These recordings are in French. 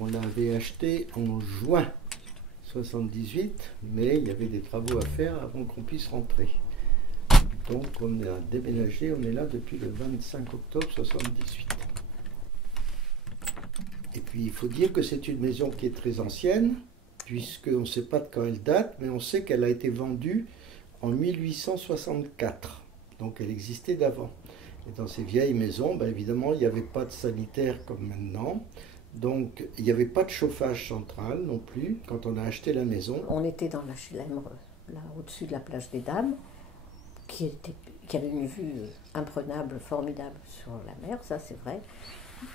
On l'avait acheté en juin 78, mais il y avait des travaux à faire avant qu'on puisse rentrer. Donc on a déménagé, on est là depuis le 25 octobre 78. Et puis il faut dire que c'est une maison qui est très ancienne, puisqu'on ne sait pas de quand elle date, mais on sait qu'elle a été vendue en 1864. Donc elle existait d'avant. Et dans ces vieilles maisons, ben évidemment, il n'y avait pas de sanitaire comme maintenant. Donc il n'y avait pas de chauffage central non plus quand on a acheté la maison. On était dans l'HLM, là au-dessus de la plage des Dames, qui avait une vue imprenable, formidable sur la mer, ça c'est vrai.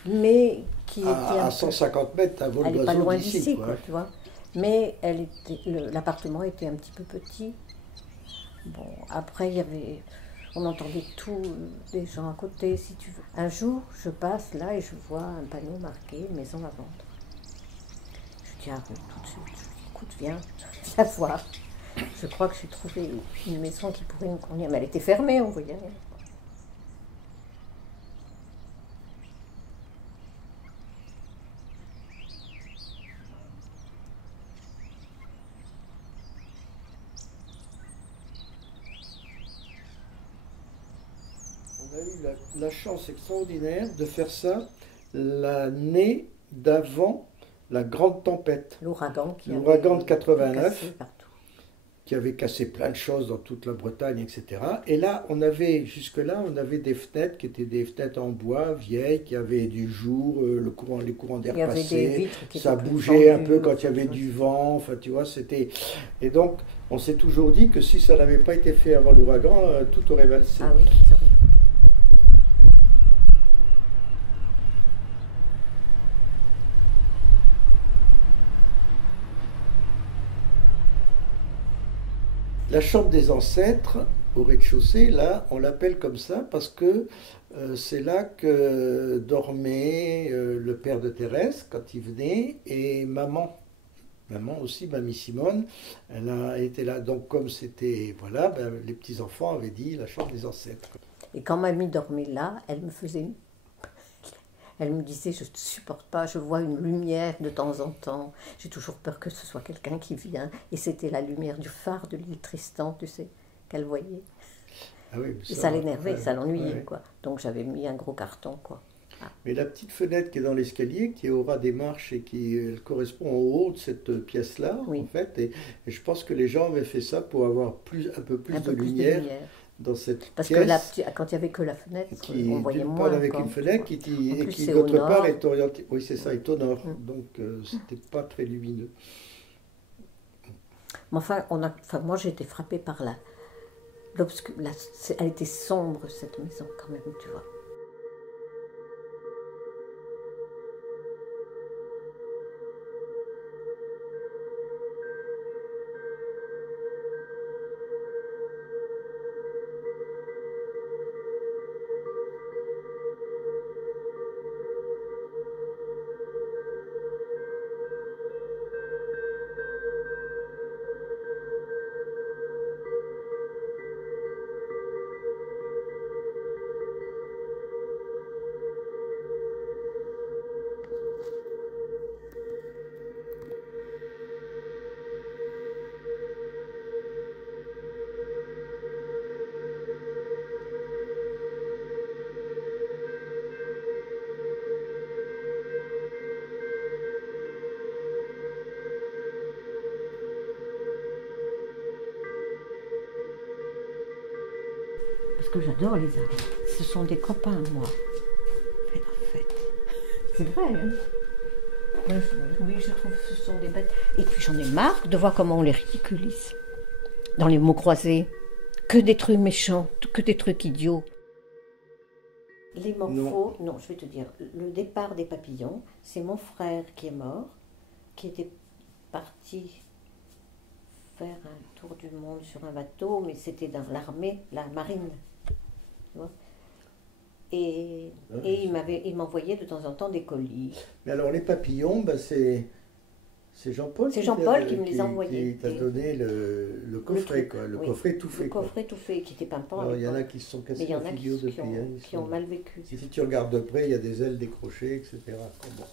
Mais qui était à 150 mètres à vol elle n'est pas d'oiseau loin d'ici, d'ici, quoi. tu vois. Mais l'appartement était un petit peu petit. Bon, après, on entendait tout, des gens à côté, si tu veux. Un jour, je passe là et je vois un panneau marqué « Maison à vendre ». Je dis « Ah oui, tout de suite, je dis, écoute, viens voir ». Je crois que j'ai trouvé une maison qui pourrait me convenir, mais elle était fermée, on voyait rien. On a eu la chance extraordinaire de faire ça l'année d'avant la grande tempête. L'ouragan de 89, cassé partout. qui avait cassé plein de choses dans toute la Bretagne, etc. Et là, on avait, jusque-là, on avait des fenêtres qui étaient des fenêtres en bois, vieilles, qui avaient du jour, les courants d'air passaient, ça bougeait un peu quand il y avait du vent, enfin tu vois, c'était... Et donc, on s'est toujours dit que si ça n'avait pas été fait avant l'ouragan, tout aurait valsé. Ah oui, c'est vrai. La chambre des ancêtres, au rez-de-chaussée, là, on l'appelle comme ça parce que c'est là que dormait le père de Thérèse quand il venait et maman. Maman aussi, mamie Simone, elle a été là. Donc comme c'était, voilà, ben, les petits-enfants avaient dit la chambre des ancêtres. Et quand mamie dormait là, elle me disait, je ne te supporte pas, je vois une lumière de temps en temps. J'ai toujours peur que ce soit quelqu'un qui vient. Et c'était la lumière du phare de l'île Tristan, tu sais, qu'elle voyait. Ah oui, et ça l'énervait, ouais, ça l'ennuyait, ouais. quoi. Donc j'avais mis un gros carton, quoi. Ah. Mais la petite fenêtre qui est dans l'escalier, qui est au ras des marches et qui elle correspond au haut de cette pièce-là, Oui. en fait. Et je pense que les gens avaient fait ça pour avoir un peu plus de lumière. Dans cette Parce pièce, que quand il n'y avait que la fenêtre, qui on voyait d'une moins. part avec quoi, une fenêtre qui c'est d'autre au nord. part est orientée. Oui, c'est ça, est au nord. Donc c'était pas très lumineux. Mais enfin, moi j'ai été frappée par elle était sombre cette maison quand même, tu vois. Parce que j'adore les arbres. Ce sont des copains, moi. En fait. C'est vrai, hein? Oui, je trouve que ce sont des bêtes. Et puis j'en ai marre de voir comment on les ridiculise. Dans les mots croisés. Que des trucs méchants, que des trucs idiots. Les morphos, non, je vais te dire, le départ des papillons, c'est mon frère qui est mort, qui était parti faire un tour du monde sur un bateau, mais c'était dans l'armée, la marine. Tu vois. Et il m'envoyait de temps en temps des colis. Mais alors les papillons, ben, c'est Jean-Paul qui me les envoyait. Qui t'a donné le coffret, quoi, le coffret tout fait. Le coffret tout fait, qui était pimpant. Alors il y en a qui se sont cassés la figure depuis. Qui ont mal vécu. Et si tu regardes de près, il y a des ailes décrochées, etc. Bon.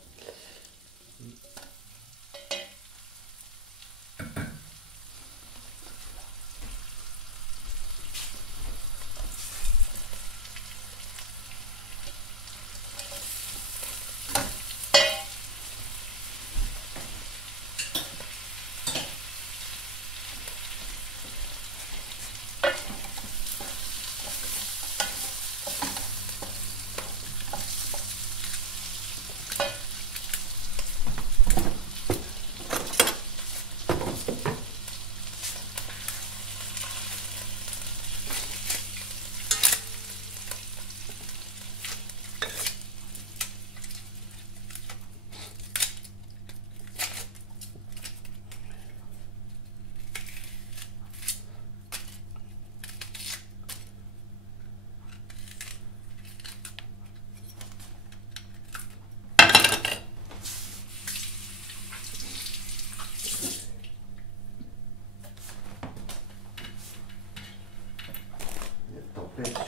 tempête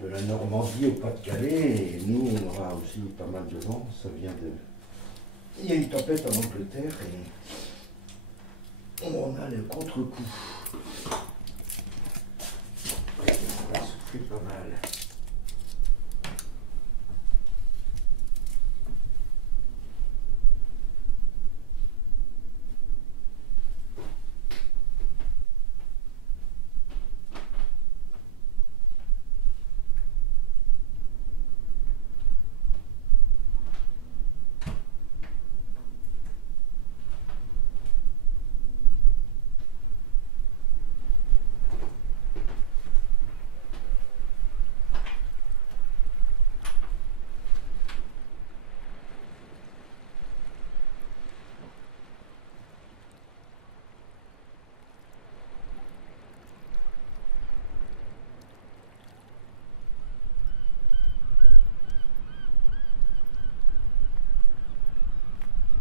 de la Normandie au Pas-de-Calais, et nous on aura aussi pas mal de vent, ça vient de... Il y a une tempête en Angleterre et on a le contre-coup. Ça va souffler pas mal.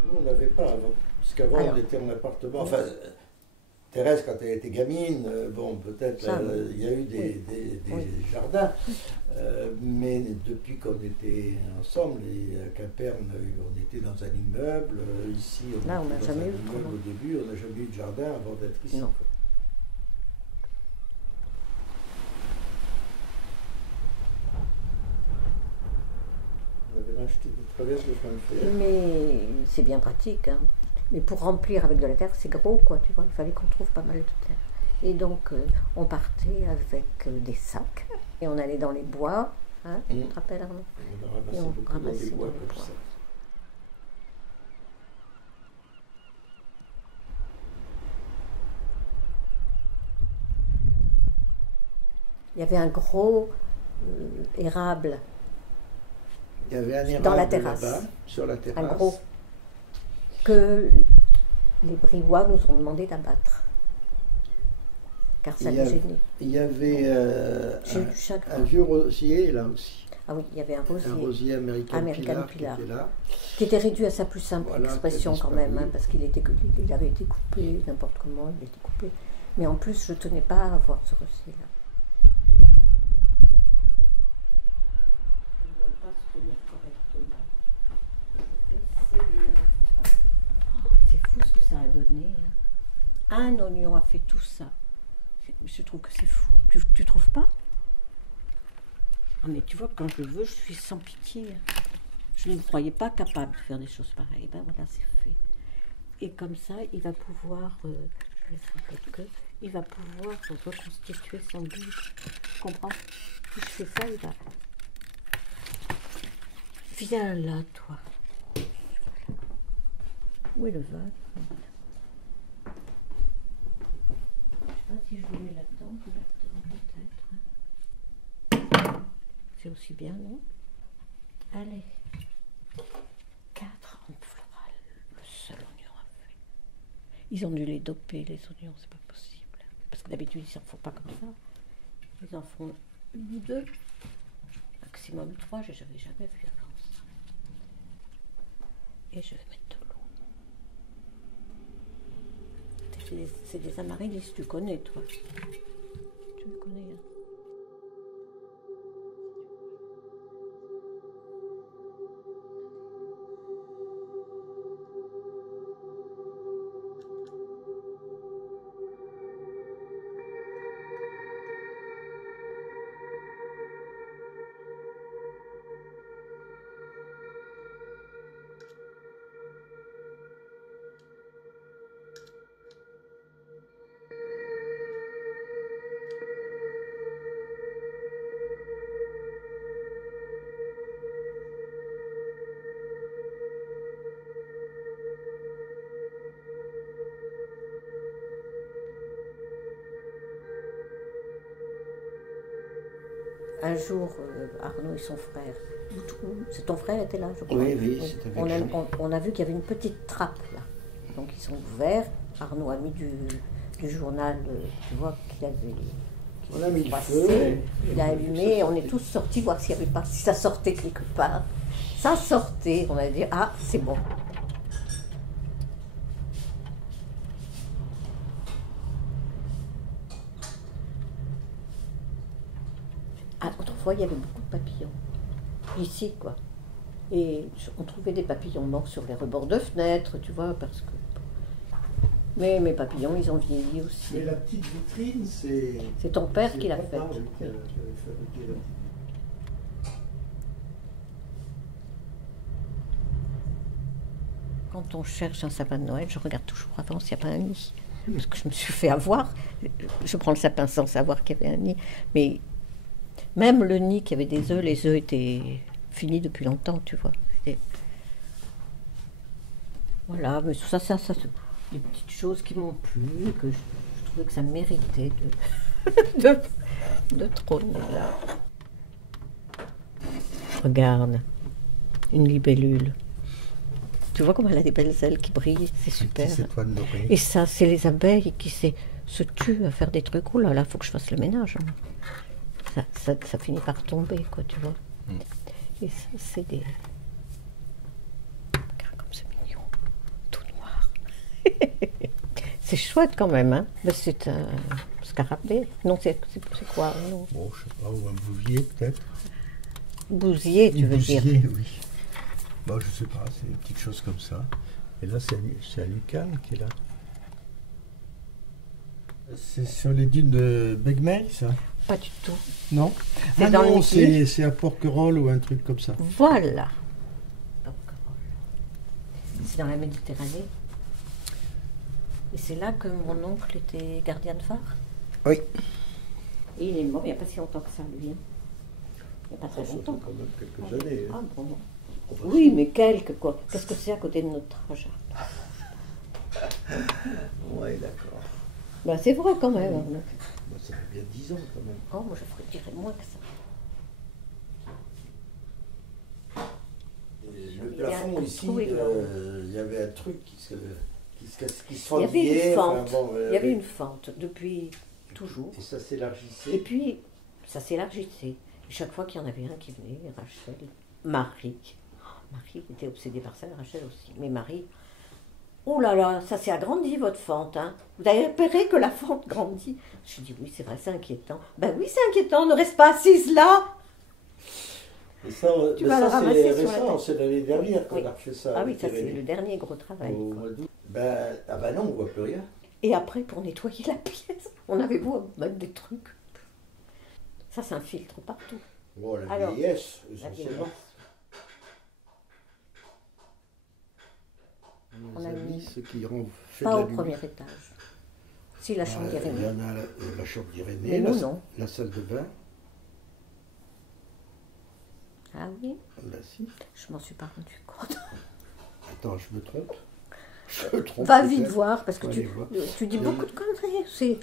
Nous, on n'avait pas avant. Parce qu'avant, on était en appartement. Enfin, Thérèse, quand elle était gamine, bon, peut-être il y a eu des jardins. Mais depuis qu'on était ensemble, et à Quimper, on était dans un immeuble. Ici, on là, était dans un immeuble au début. On n'a jamais eu de jardin avant d'être ici. Non. On avait acheté des traverses de chemin de fer. Mais c'est bien pratique, hein. Mais pour remplir avec de la terre, c'est gros, quoi, tu vois. Il fallait qu'on trouve pas mal de terre. Et donc, on partait avec des sacs. Et on allait dans les bois. Hein, tu te rappelles, Arnaud? On a ramassé beaucoup dans des bois comme ça. Il y avait un gros érable. Il y avait un érable dans la terrasse. Là-bas, sur la terrasse. Un gros. Que les Briouats nous ont demandé d'abattre. Car ça les gênait. Il y avait un vieux rosier là aussi. Ah oui, il y avait un rosier. Un rosier American Pilar qui était là. Qui était réduit à sa plus simple expression quand même, hein, parce qu'il avait été coupé n'importe comment, il était coupé. Mais en plus, je ne tenais pas à avoir ce rosier-là. Ils ne veulent pas se tenir correctement. C'est fou ce que ça a donné. Hein. Un oignon a fait tout ça. Je trouve que c'est fou. Tu trouves pas? Ah mais tu vois, quand je veux, je suis sans pitié. Je ne me croyais pas capable de faire des choses pareilles. Ben voilà, c'est fait. Et comme ça, il va pouvoir, il va pouvoir reconstituer son bouche. Tu comprends? Si je fais ça, il va... Viens là, toi. Où est le vin? Je sais pas si je le mets là-dedans ou là-dedans, peut-être. C'est aussi bien, non? Allez. 4 en floral, le seul oignon à fait. Ils ont dû les doper, les oignons, c'est pas possible. Parce que d'habitude, ils n'en font pas comme ça. Ils en font 1 ou 2, maximum 3, je n'avais jamais vu avant ça. Et je vais mettre de l'eau. C'est des amaryllis, tu connais, toi. Tu le connais, hein. Un jour, Arnaud et son frère, c'est ton frère était là, je crois. Oui, c'était avec lui. On a vu qu'il y avait une petite trappe là. Donc ils sont ouverts. Arnaud a mis du journal, tu vois, qu'il avait. On a mis le passé, feu. Il a allumé et on est tous sortis voir s'il y avait pas, si ça sortait quelque part. Ça sortait, on a dit ah c'est bon. Ah, autrefois, il y avait beaucoup de papillons. Ici, quoi. Et on trouvait des papillons morts sur les rebords de fenêtres, tu vois, parce que... Mais mes papillons, ils ont vieilli aussi. Mais la petite vitrine, c'est... C'est ton père c'est qui l'a papa, faite. oui, qui avait fabriqué la petite. Quand on cherche un sapin de Noël, je regarde toujours avant s'il n'y a pas un nid. Parce que je me suis fait avoir. Je prends le sapin sans savoir qu'il y avait un nid. Mais même le nid qui avait des œufs, les œufs étaient finis depuis longtemps, tu vois. Voilà, mais ça c'est des petites choses qui m'ont plu, que je trouvais que ça méritait de trôner là. Regarde, une libellule. Tu vois comme elle a des belles ailes qui brillent, c'est super. Et ça, c'est les abeilles qui se tuent à faire des trucs. Oh là là, faut que je fasse le ménage. Hein. Ça finit par tomber, quoi, tu vois. Et ça, c'est des... Regarde comme c'est mignon, tout noir. C'est chouette quand même, hein. Mais c'est un scarabée. Non, c'est quoi non. Bon, je sais pas, ou un bouvier peut-être. Bousier, tu veux dire. Bousier, oui. Bon, je sais pas, c'est des petites choses comme ça. Et là, c'est un lucane qui est là. C'est sur les dunes de Begmey, ça? Pas du tout. Non? C'est dans non, le c'est à Porquerolles ou un truc comme ça. Voilà. C'est dans la Méditerranée. Et c'est là que mon oncle était gardien de phare. Oui. Et il est mort il n'y a pas si longtemps que ça, lui. Hein. Il n'y a pas très longtemps. Quand même quelques années. Ah bon. Oui, mais quelques quoi. Qu'est-ce que c'est à côté de notre âge? Oui, d'accord. Ben, c'est vrai quand même. Bah, ça fait bien 10 ans quand même. Oh, moi je dirais moins que ça. Et le plafond ici, il y avait un truc qui se Il y avait une fente. Enfin, bon, Il y avait une fente depuis toujours. Et ça s'élargissait. Et puis, ça s'élargissait. Chaque fois qu'il y en avait un qui venait, Rachel, Marie. Marie était obsédée par ça, Rachel aussi. Mais Marie, oh là là, ça s'est agrandi votre fente. Hein. Vous avez repéré que la fente grandit. Je dis oui, c'est vrai, c'est inquiétant. Ben oui, c'est inquiétant, ne reste pas assise là. Et ça, Tu vas le ramasser sur la récent, tête. c'est l'année dernière qu'on Oui. a refait ça. Ah oui, ça c'est le dernier gros travail. Au mois d'août. Ah bah non, on voit plus rien. Et après, pour nettoyer la pièce, on avait beau mettre des trucs. Ça, c'est un filtre partout. Bon, la Alors, vieillesse, La essentiellement. vieillesse. On On a mis ceux qui ont fait Pas de la au lumière. premier étage. Si, la chambre Il y d'Irénée. en a la chambre d'Irénée, Mais nous, non. la salle de bain. Ah oui, Là, si. je m'en suis pas rendu compte. Attends, je me trompe. Je me trompe. Va peut-être. vite voir, parce que Faut aller voir. tu dis beaucoup de conneries. C'est...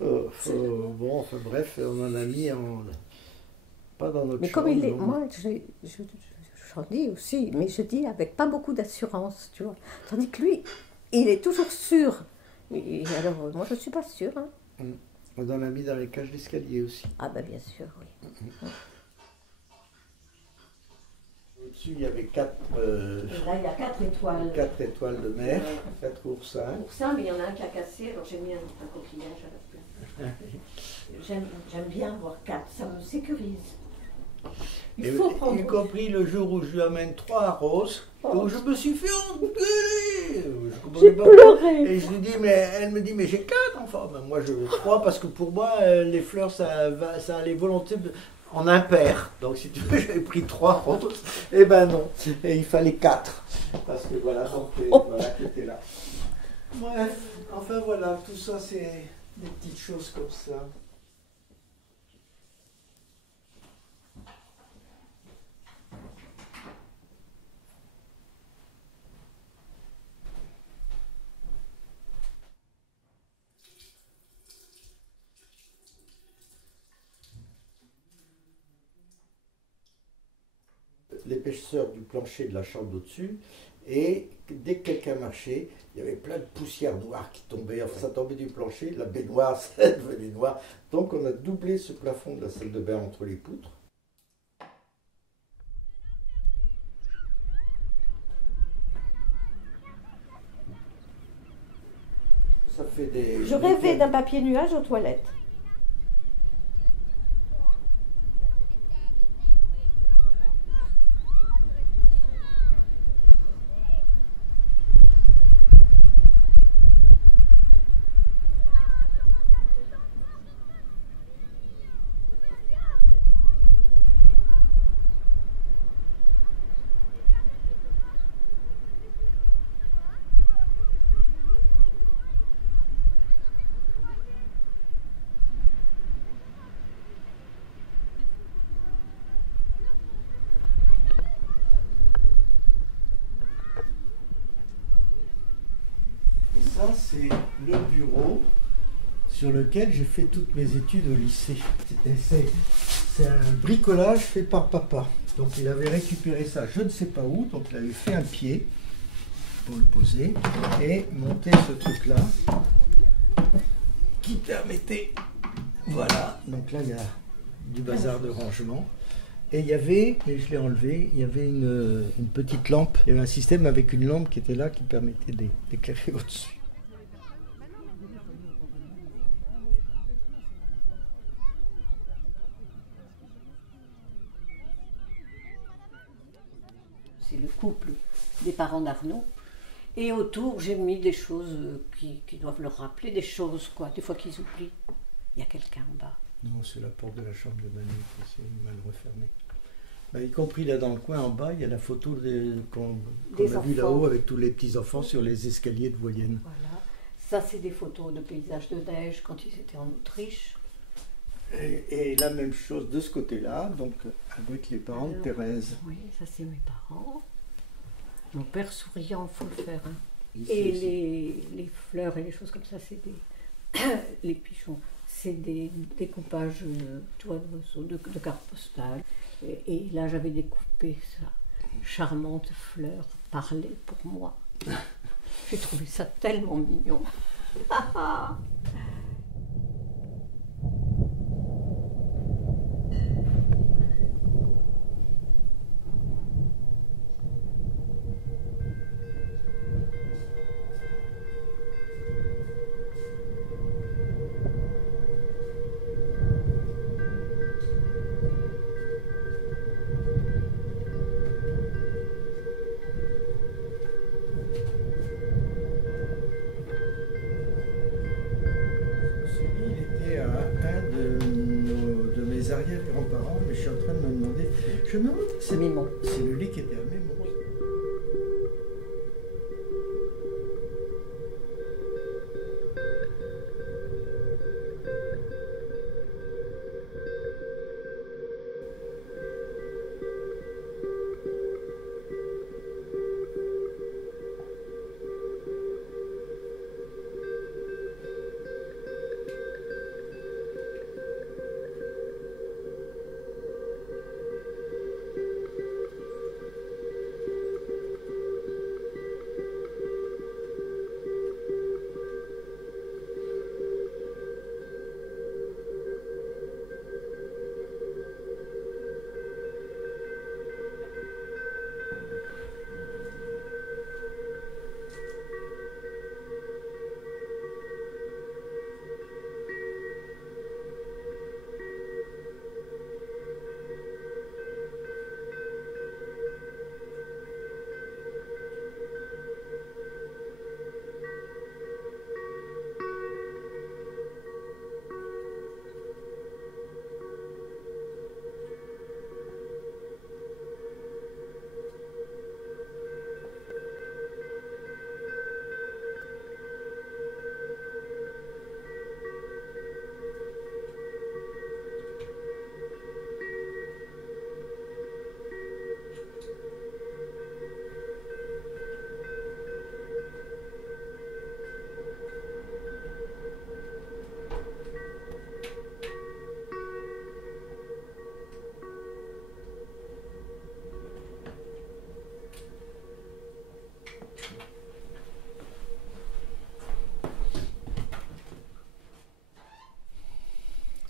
Bon, enfin bref, on en a mis pas dans notre Mais chambre. comme il est... non. Moi, j'en dis aussi, mais je dis avec pas beaucoup d'assurance, tu vois. Tandis que lui, il est toujours sûr. Et alors, moi, je suis pas sûre. Hein. On en a mis dans les cages d'escalier aussi. Ah ben bien sûr, oui. Au-dessus, il y avait 4 Et là, il y a 4 étoiles. étoiles de mer, 4 oursins. Pour ça, mais il y en a un qui a cassé, alors j'ai mis un coquillage à la place. J'aime bien avoir 4, ça me sécurise. Il Et, faut prendre... y compris le jour où je lui amène 3 roses, où je me suis fait engueuler. J'ai pleuré. Et je lui dis, mais elle me dit, mais j'ai 4 enfants. Ben, moi, je veux 3 parce que pour moi, les fleurs, ça a les volontés en impair. Donc, si tu veux, j'avais pris 3 roses. Et ben non, et il fallait 4. Parce que voilà, donc, voilà, qui était là. Bref, enfin voilà, tout ça, c'est des petites choses comme ça. L'épaisseur du plancher de la chambre d'au-dessus, et dès que quelqu'un marchait, il y avait plein de poussière noire qui tombait, enfin ça tombait du plancher, la baignoire, ça devenait noir. Donc on a doublé ce plafond de la salle de bain entre les poutres. Ça fait des... Je rêvais d'un papier nuage aux toilettes. ça, c'est le bureau sur lequel j'ai fait toutes mes études au lycée. C'est un bricolage fait par papa. Donc il avait récupéré ça, je ne sais pas où, donc il avait fait un pied pour le poser et monter ce truc-là qui permettait, voilà, donc là il y a du bazar de rangement. Et il y avait, et je l'ai enlevé, il y avait une petite lampe, il y avait un système avec une lampe qui était là qui permettait d'éclairer au-dessus. C'est le couple des parents d'Arnaud. Et autour, j'ai mis des choses qui doivent leur rappeler des choses, quoi. Des fois qu'ils oublient. Il y a quelqu'un en bas. Non, c'est la porte de la chambre de Manu qui est mal refermée. Bah, y compris là dans le coin en bas, il y a la photo qu'on a vue là-haut avec tous les petits-enfants sur les escaliers de Voyenne. Voilà. Ça, c'est des photos de paysages de neige quand ils étaient en Autriche. Et la même chose de ce côté-là, donc avec les parents de Thérèse. Oui, ça c'est mes parents. Mon père souriant, il faut le faire. Hein. Ici, et ici. les fleurs et les choses comme ça, c'est des... les pigeons, c'est des découpages de cartes postales. Et là, j'avais découpé ça. Charmante fleur, parler pour moi. J'ai trouvé ça tellement mignon. Arrière-grands-parents, mais je suis en train de me demander. Je me demande, c'est le lit qui était à Mémont.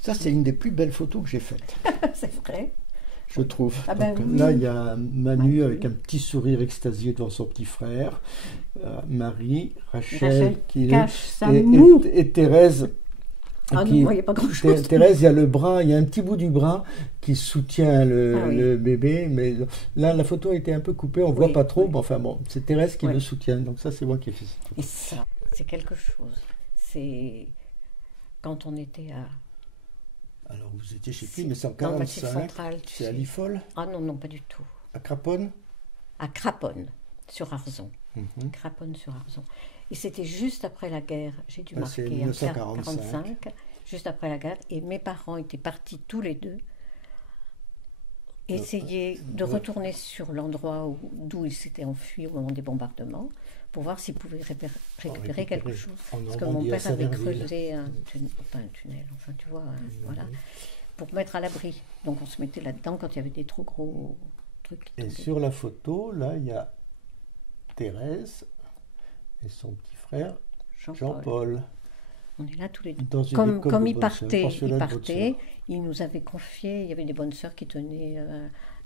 Ça, c'est une des plus belles photos que j'ai faites. C'est vrai. Je trouve. Ah ben Donc, oui. là, il y a Manu avec un petit sourire extasié devant son petit frère. Marie, Rachel qui cache sa moue. et Thérèse. Ah non, il n'y a pas grand-chose. Thérèse, il y a le bras, il y a un petit bout du bras qui soutient le bébé. Mais là, la photo a été un peu coupée, on ne voit pas trop. Mais enfin bon, c'est Thérèse qui le soutient. Donc ça, c'est moi qui ai fait ça. Et ça, c'est quelque chose. C'est quand on était à... Alors, vous étiez chez qui? Mais c'est en 45. C'est à Liffol? Ah non, non, pas du tout. À Craponne? À Craponne, sur Arzon. Craponne sur Arzon. Et c'était juste après la guerre. J'ai dû marquer 1945, juste après la guerre. Et mes parents étaient partis tous les deux. essayer de retourner sur l'endroit d'où il s'était enfui au moment des bombardements pour voir s'il pouvait récupérer quelque chose. Parce que mon père avait creusé pas un tunnel, enfin tu vois, voilà, pour mettre à l'abri. Donc on se mettait là-dedans quand il y avait des trop gros trucs. Et sur la photo, là, il y a Thérèse et son petit frère Jean-Paul. On est là tous les deux. Comme il partait, il nous avait confié, il y avait des bonnes sœurs qui tenaient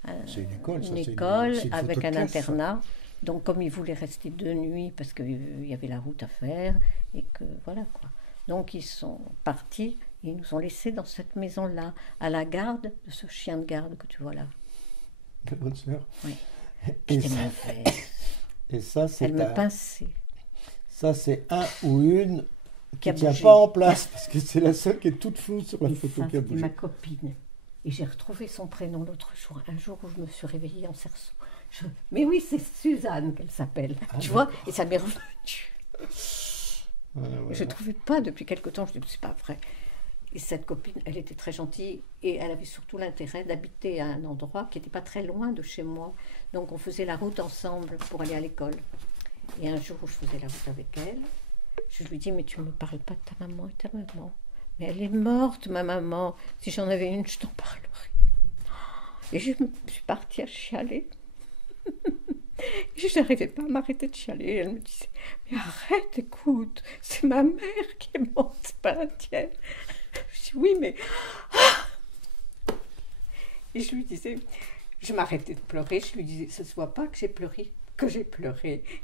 une école avec un internat. Donc comme il voulait rester 2 nuits parce qu'il y avait la route à faire et que voilà quoi. Donc ils sont partis, ils nous ont laissés dans cette maison-là, à la garde de ce chien de garde que tu vois là. La bonne sœur. Oui. C'était mauvaise. Et ça, c'est elle me pinçait. Ça, c'est un ou une qui ne tient pas en place, parce que c'est la seule qui est toute floue sur la photo qui a bougé. Ma copine. Et j'ai retrouvé son prénom l'autre jour, un jour où je me suis réveillée en cerceau. Mais oui, c'est Suzanne qu'elle s'appelle, tu vois, et ça m'est revenu. Voilà. Je ne trouvais pas depuis quelque temps, je me dis, c'est pas vrai. Et cette copine, elle était très gentille et elle avait surtout l'intérêt d'habiter à un endroit qui n'était pas très loin de chez moi. Donc on faisait la route ensemble pour aller à l'école. Et un jour où je faisais la route avec elle, je lui dis, mais tu ne me parles pas de ta maman éternellement. Mais elle est morte, ma maman. Si j'en avais une, je t'en parlerais. Et je suis partie à chialer. Je n'arrivais pas à m'arrêter de chialer. Elle me disait, mais arrête, écoute, c'est ma mère qui est morte, c'est pas la tienne. Je dis, oui, mais... Et je lui disais, je m'arrêtais de pleurer, je lui disais, ça se voit pas que j'ai pleuré.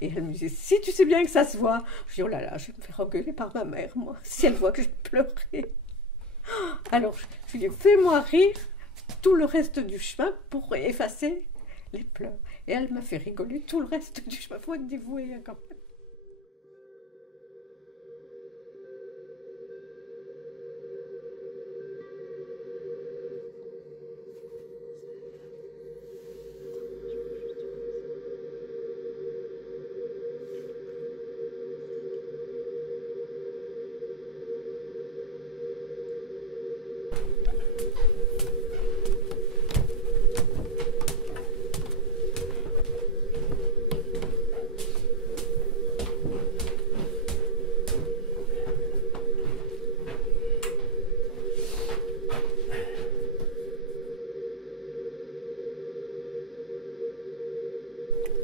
Et elle me disait, si tu sais bien que ça se voit. Je dis, oh là là, je vais me faire engueuler par ma mère, moi, si elle voit que je pleurais. Alors, je lui dis, fais-moi rire tout le reste du chemin pour effacer les pleurs. Et elle m'a fait rigoler tout le reste du chemin. Il faut être dévoué quand même.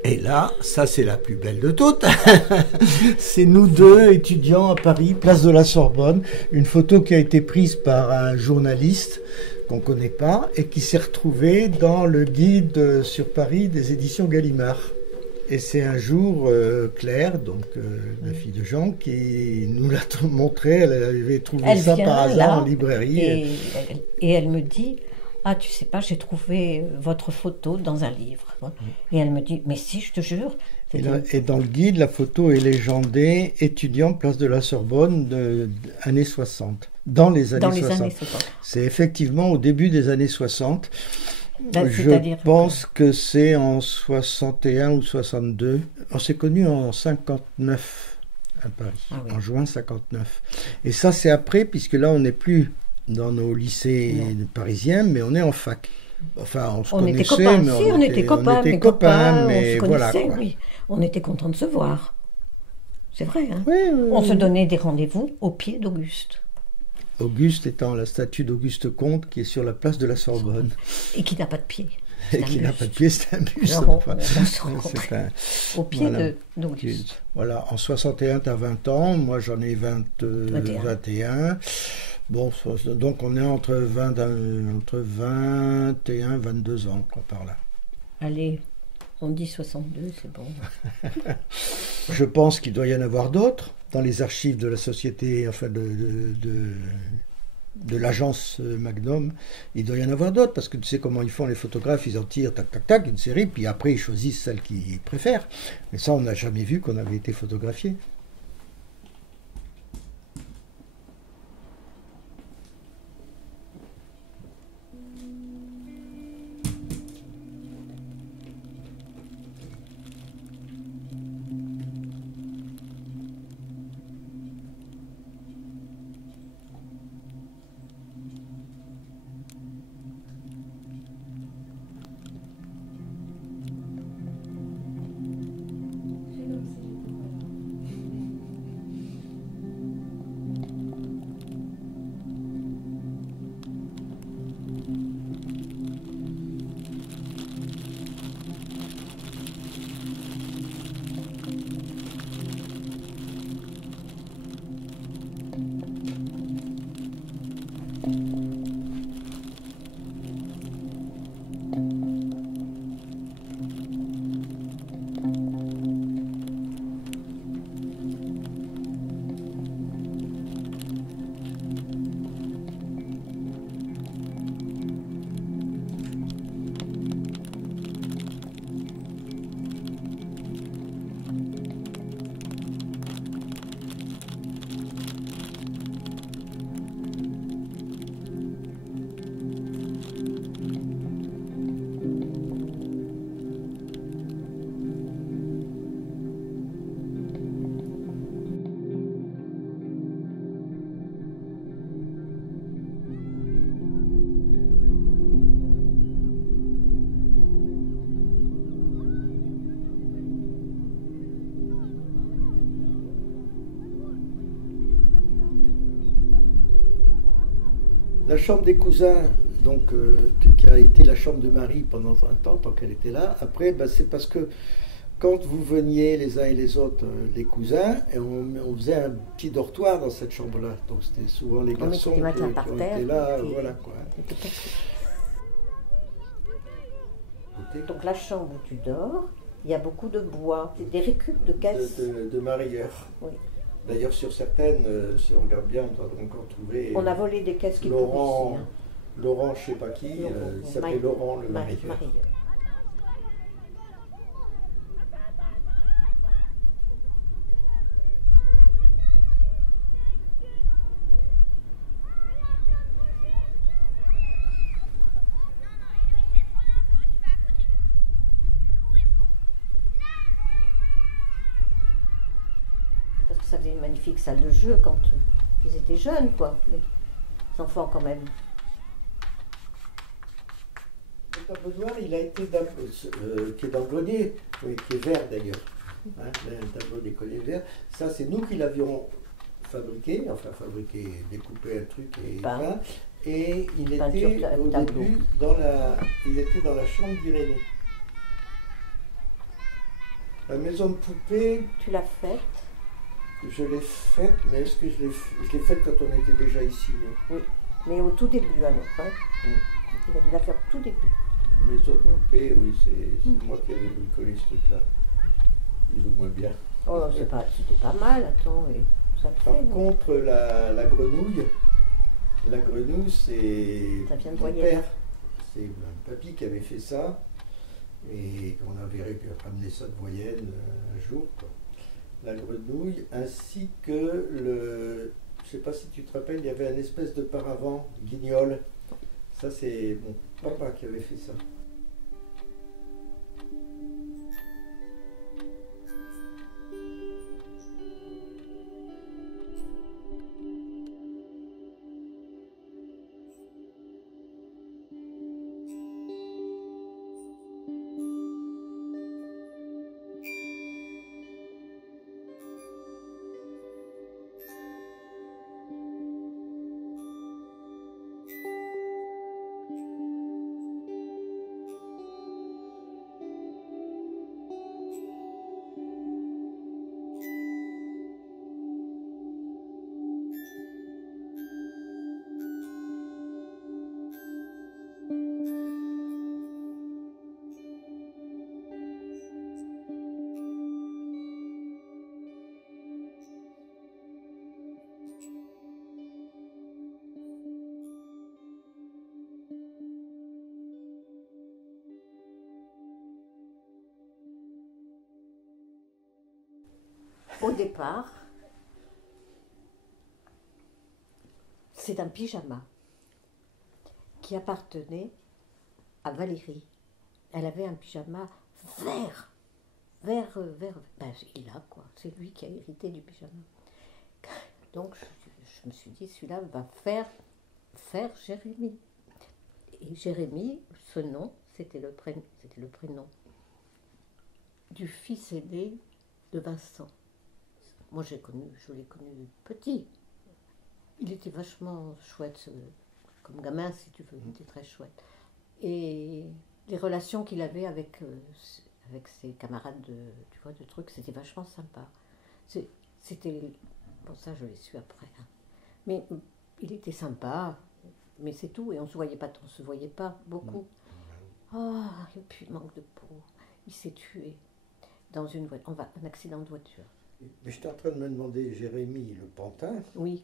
Et là, ça c'est la plus belle de toutes. C'est nous deux étudiants à Paris, place de la Sorbonne. Une photo qui a été prise par un journaliste qu'on ne connaît pas et qui s'est retrouvée dans le guide sur Paris des éditions Gallimard. Et c'est un jour Claire, donc la fille de Jean, qui nous l'a montré. Elle avait trouvé ça par hasard en librairie. Et elle me dit, ah tu sais pas, j'ai trouvé votre photo dans un livre. Et elle me dit, mais si, je te jure. Et dans le guide, la photo est légendée, étudiant place de la Sorbonne de années 60. Dans les années 60. C'est effectivement au début des années 60. Je pense que c'est en 61 ou 62. On s'est connus en 59 à Paris, en juin 59. Et ça, c'est après, puisque là, on n'est plus dans nos lycées parisiens, mais on est en fac. Enfin, on se connaissait, mais on était copains, mais voilà. Oui. On était contents de se voir. C'est vrai, hein. Oui, on se donnait des rendez-vous au pied d'Auguste. Auguste étant la statue d'Auguste Comte qui est sur la place de la Sorbonne. Et qui n'a pas de pied. Et qui n'a pas de pied, c'est un buste. Au pied d'Auguste. Voilà, en 61, tu as 20 ans, moi j'en ai 21. Bon, donc on est entre 21 et 22 ans, quoi, par là. Allez, on dit 62, c'est bon. Je pense qu'il doit y en avoir d'autres dans les archives de la société, enfin de l'agence Magnum. Il doit y en avoir d'autres, parce que tu sais comment ils font les photographes, ils en tirent tac tac tac une série, puis après ils choisissent celle qu'ils préfèrent. Mais ça, on n'a jamais vu qu'on avait été photographié. La chambre des cousins, donc, qui a été la chambre de Marie pendant un temps, tant qu'elle était là. Après, ben, c'est parce que quand vous veniez les uns et les autres, les cousins, et on faisait un petit dortoir dans cette chambre-là. Donc c'était souvent les garçons qui ont été là, voilà quoi. Donc la chambre où tu dors, il y a beaucoup de bois, des récup de caisses. De mareyeurs. Oui. D'ailleurs sur certaines, si on regarde bien, on doit encore trouver... On a volé des caisses qui Laurent, ici, hein. Laurent, je ne sais pas qui, il s'appelait Laurent le mareyeur. Parce que ça faisait une magnifique salle de jeu quand ils étaient jeunes, quoi, les enfants quand même. Le tableau noir, il a été qui est dans le grenier, oui, qui est vert d'ailleurs. Hein, un tableau d'écolier vert. Ça, c'est nous qui l'avions fabriqué, découpé un truc et peint. Et il était au début il était dans la chambre d'Irénée. La maison de poupée. Tu l'as faite? Je l'ai faite, mais est-ce que je l'ai faite quand on était déjà ici? Hein? Oui, mais au tout début alors. Hein? Il a dû la faire au tout début. La maison de poupée, oui, c'est moi qui avais bricolé ce truc-là. Plus ou moins bien. Oh, c'était pas mal, attends. Et ça Par contre, la grenouille, c'est mon père. C'est un papy qui avait fait ça. Et on avait ramené ça de Voyenne un jour, quoi. La grenouille, ainsi que je ne sais pas si tu te rappelles, il y avait une espèce de paravent, guignol. Ça, c'est mon papa qui avait fait ça. Au départ, c'est un pyjama qui appartenait à Valérie. Elle avait un pyjama vert. Ben, il a quoi, c'est lui qui a hérité du pyjama. Donc je me suis dit, celui-là va faire Jérémie. Et Jérémie, ce nom, c'était le prénom du fils aîné de Vincent. Moi, je l'ai connu petit. Il était vachement chouette, comme gamin, si tu veux, il était très chouette. Et les relations qu'il avait avec ses camarades de trucs, c'était vachement sympa. C'était... Bon, ça, je l'ai su après. Hein. Mais il était sympa, mais c'est tout. Et on se voyait pas beaucoup. Ah, et puis, manque de peau. Il s'est tué dans un accident de voiture. Mais j'étais en train de me demander, Jérémie Le Pantin. Oui.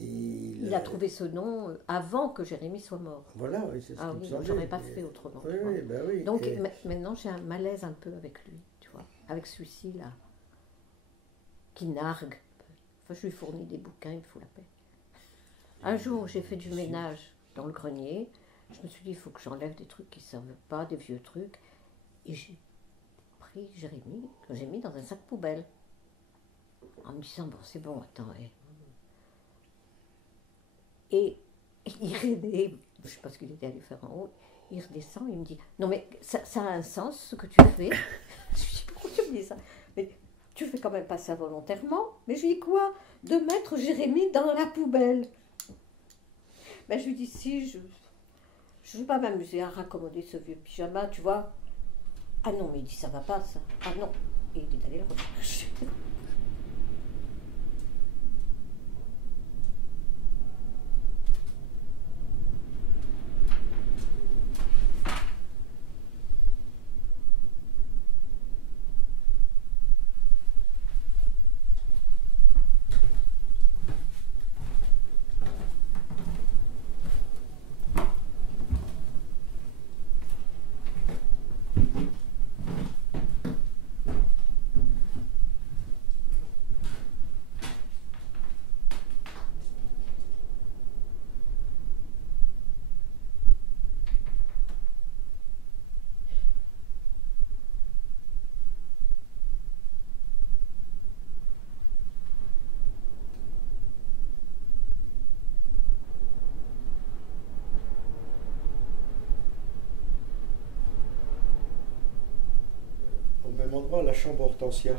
Il a trouvé ce nom avant que Jérémie soit mort. Voilà, oui, c'est ça. Ah oui, j'aurais pas fait autrement. Oui, ben oui. Donc maintenant j'ai un malaise un peu avec lui, tu vois, avec celui-ci là, qui nargue. Enfin, je lui fournis des bouquins, il faut la paix. Un jour, j'ai fait du ménage dans le grenier. Je me suis dit, il faut que j'enlève des trucs qui ne servent pas, des vieux trucs. Et j'ai pris Jérémie, que j'ai mis dans un sac poubelle. En me disant, bon, c'est bon, attends. Et Irénée, je ne sais pas ce qu'il était allé faire en haut, il redescend, il me dit, non mais ça a un sens ce que tu fais. Je lui dis, pourquoi tu me dis ça? Mais tu fais quand même pas ça volontairement. Mais je lui dis quoi? De mettre Jérémie dans la poubelle. Ben, je lui dis si, je ne veux pas m'amuser à raccommoder ce vieux pyjama, tu vois. Ah non, mais il dit ça va pas, ça. Ah non. Et il est allé le rechercher. Au même endroit, la chambre Hortensia,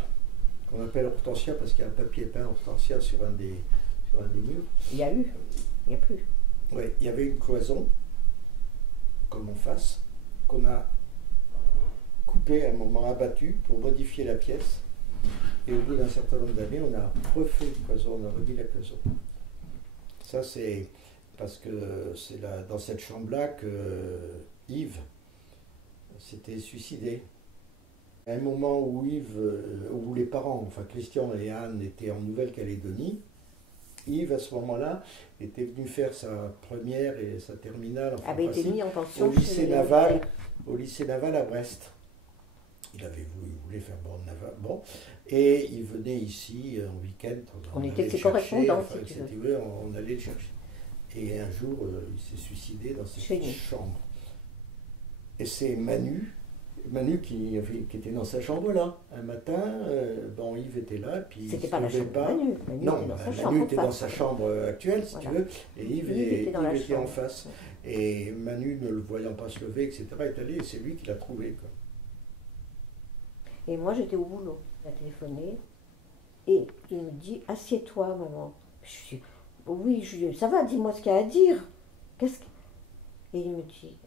qu'on appelle Hortensia parce qu'il y a un papier peint Hortensia sur un des murs. Il y a eu, il n'y a plus. Oui, il y avait une cloison, comme en face, qu'on a coupée à un moment, abattue pour modifier la pièce. Et au bout d'un certain nombre d'années, on a refait une cloison, on a remis la cloison. Ça, c'est parce que c'est dans cette chambre-là que Yves s'était suicidé. À un moment où où les parents, enfin Christian et Anne, étaient en Nouvelle-Calédonie, Yves, à ce moment-là, était venu faire sa première et sa terminale, enfin, Avait été mis en pension au lycée naval à Brest. Il voulait faire naval, bon, et il venait ici en week-end. On était ses correspondants, si tu veux. On allait le chercher. Et un jour, il s'est suicidé dans cette chambre. Et c'est Manu qui était dans sa chambre là. Un matin, Yves était là, puis c'était pas la chambre pas. Manu. Non, Manu était dans sa chambre actuelle, si tu veux, et Yves était en face. Et Manu, ne le voyant pas se lever, etc., est allé, et c'est lui qui l'a trouvé, quoi. Et moi, j'étais au boulot. Il a téléphoné, et il me dit, assieds-toi, maman. Je dis, oui, Julien, ça va, dis-moi ce qu'il y a à dire. Et il me dit,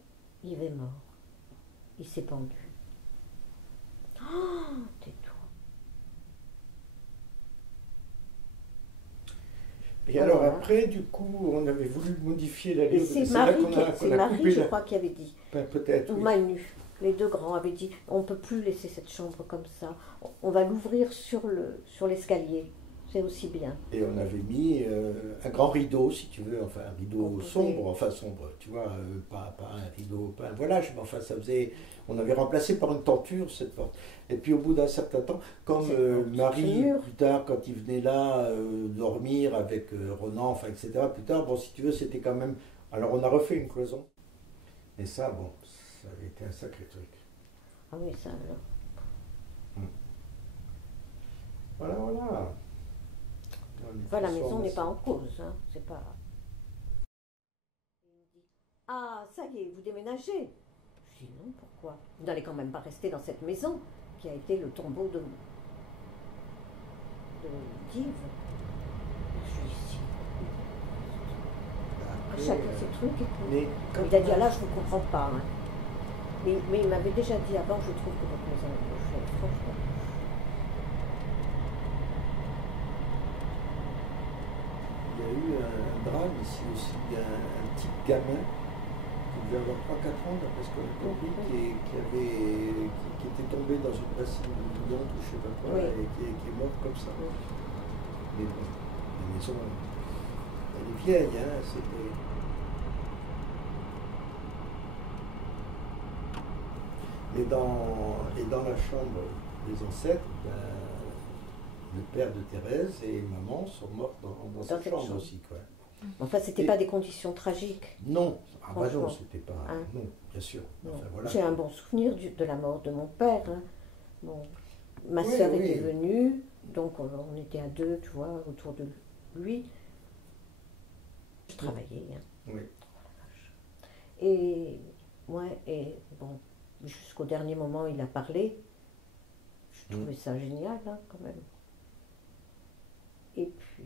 Yves est mort. Il s'est pendu. Oh, tais-toi. Et alors après, du coup, on avait voulu modifier la livre. Et c'est Marie, je crois, qui avait dit. Peut-être. Ou Manu. Les deux grands avaient dit, on ne peut plus laisser cette chambre comme ça. On va l'ouvrir sur l'escalier. C'est aussi bien. Et on avait mis un grand rideau, si tu veux, enfin un rideau sombre, tu vois, pas un rideau peint. Voilà, enfin ça faisait. On avait remplacé par une tenture cette porte. Et puis au bout d'un certain temps, comme Marie, plus tard, quand il venait là dormir avec Ronan, enfin etc., plus tard, bon, si tu veux, c'était quand même. Alors on a refait une cloison. Et ça, bon, ça avait été un sacré truc. Ah oui, ça alors. Voilà. Enfin, la maison n'est pas en cause, hein. C'est pas. Il me dit, ah, ça y est, vous déménagez. Je dis non, pourquoi? Vous n'allez quand même pas rester dans cette maison qui a été le tombeau de d'Yves. Je dis si. Après chacun ses trucs et tout. Il a dit, ah là, je ne vous comprends pas. Hein. Mais il m'avait déjà dit avant, je trouve que votre maison est moche, franchement. Il y a eu un drame ici aussi, il y a un petit gamin qui devait avoir 3-4 ans, d'après ce qu'on a compris, qui était tombé dans une bassine bouillante ou je sais pas quoi, et qui est mort comme ça. Mais bon, la maison, elle est vieille, hein, c'était... Et dans la chambre des ancêtres, le père de Thérèse et maman sont morts dans cette chambre aussi, quoi. Enfin, c'était pas des conditions tragiques. Non, non, c'était pas. Hein? Non, bien sûr. Enfin, voilà. J'ai un bon souvenir de la mort de mon père. Hein. Bon. Ma sœur était venue, donc on était à deux, tu vois, autour de lui. Je travaillais. Hein. Oui. Et bon, jusqu'au dernier moment, il a parlé. Je trouvais ça génial, hein, quand même. Et puis,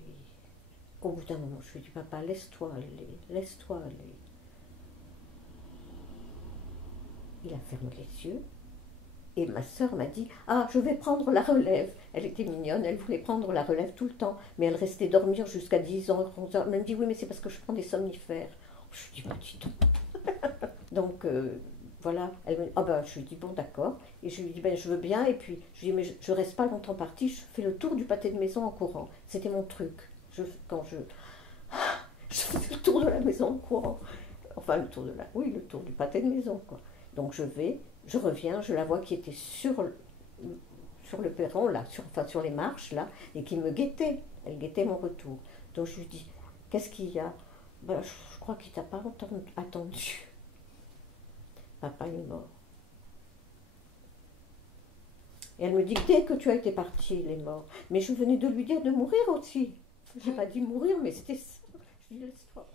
Au bout d'un moment, je lui dis, papa, laisse-toi aller, laisse-toi aller. Il a fermé les yeux. Et ma sœur m'a dit, ah, je vais prendre la relève. Elle était mignonne, elle voulait prendre la relève tout le temps, mais elle restait dormir jusqu'à 10 h, 11 h. Elle m'a dit, oui, mais c'est parce que je prends des somnifères. Je lui dis, bah, dis donc. Donc, voilà. Elle me dit, ah ben, je lui dis, bon, d'accord. Et je lui dis, ben, je veux bien. Et puis, je lui dis, mais je reste pas longtemps partie, je fais le tour du pâté de maison en courant. C'était mon truc. Quand je faisais le tour de la maison en courant. Enfin, le tour du pâté de maison, quoi. Donc, je reviens, je la vois qui était sur le perron, là, sur les marches, là, et qui me guettait. Elle guettait mon retour. Donc je lui dis, qu'est-ce qu'il y a? Ben, je crois qu'il t'a pas attendu. Papa est mort. Et elle me dit, dès que tu as été partie, il est mort. Mais je venais de lui dire de mourir aussi. J'ai pas dit mourir, mais c'était ça. Je lui dis, laisse-toi.